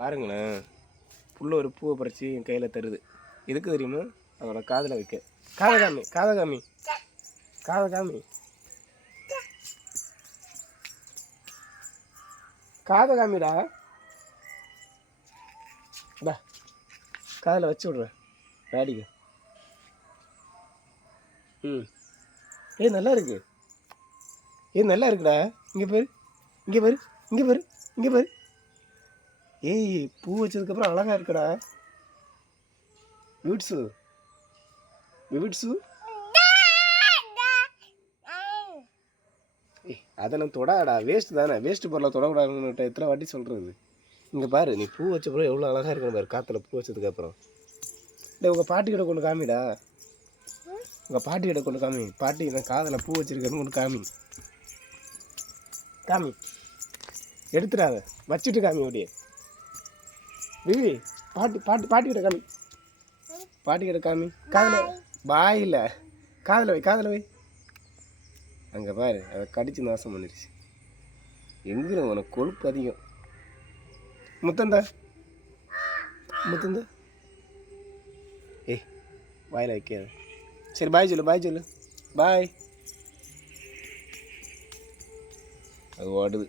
பாருங்களேன், புள்ள ஒரு பூவை பறித்து என் கையில் தருது. எதுக்கு தெரியுமா? அதோட காதில் வைக்க. காதை காமி, காதை காமி, காதை காமி, காதை காமிடா. டா காதில் வச்சு விட்றேன் டாடிக்கு. நல்லா இருக்கு. நல்லா இருக்குடா. இங்கே பாரு, இங்கே பாரு, இங்கே பாரு, இங்கே பாரு. ஏய், பூ வச்சதுக்கப்புறம் அழகா இருக்குடா. விவிட்ஸு, விவிட்ஸு. அதெல்லாம் தொடாடா, வேஸ்ட் தானே. வேஸ்ட்டு பொருளை தொடக்கூடாதுன்னு எத்தனை வாட்டி சொல்கிறது. இங்கே பாரு, நீ பூ வச்சப்பறம் எவ்வளோ அழகாக இருக்கணும் பாரு. காற்றுல பூ வச்சதுக்கப்புறம். இல்லை, உங்கள் பாட்டிக்கிட்ட கொண்டு காமிடா. உங்கள் பாட்டிக்கிட்ட கொண்டு காமி. பாட்டி நான் காதில் பூ வச்சிருக்கேன்னு கொண்டு காமி. காமி, எடுத்துடாத, வச்சுட்டு காமி. அப்படியே விவி, பாட்டிக்கிட்ட காமி. பாட்டிக்கிட்ட காமி. காதில் பாயில், காதில் வை, காதில் வை. அங்கே பாரு, அதை கடிச்சு நாசம் பண்ணிடுச்சு. எங்கே உனக்கு கொழுப்பு அதிகம். முத்தந்தா, முத்தந்தா. ஏய், வாயில் வைக்காத. சரி, பாய் சொல்லு, பாய் சொல்லு, பாய். அது ஓடுது.